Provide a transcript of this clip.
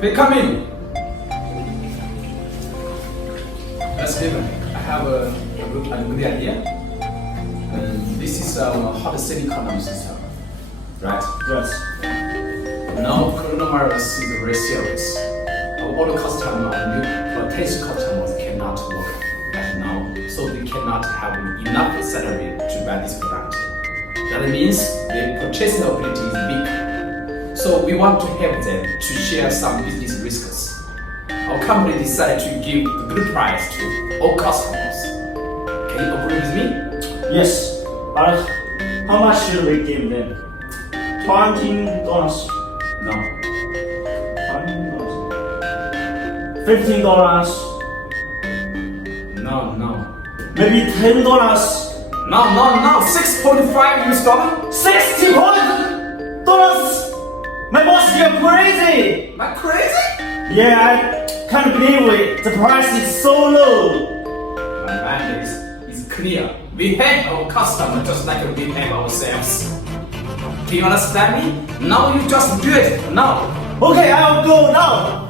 Hey, come in. Let's Stephen. I have a good idea. This is our hot city economy system, right? Yes. Now coronavirus is very serious. All the customers, new potential customers cannot work right now, so they cannot have enough salary to buy this product. That means their purchasing ability is weak. So we want to help them to share some business risks. Our company decided to give the good price to all customers. Can you agree with me? Yes. But how much should we give them? $20. No. $20. $15. No. Maybe $10. No. 6.5 US dollar. $60. My boss, you're crazy. Am I crazy? Yeah, I can't believe it. The price is so low. My mandate is clear. We help our customer just like we help ourselves. Can you understand me? Now you just do it now. Okay, I'll go now.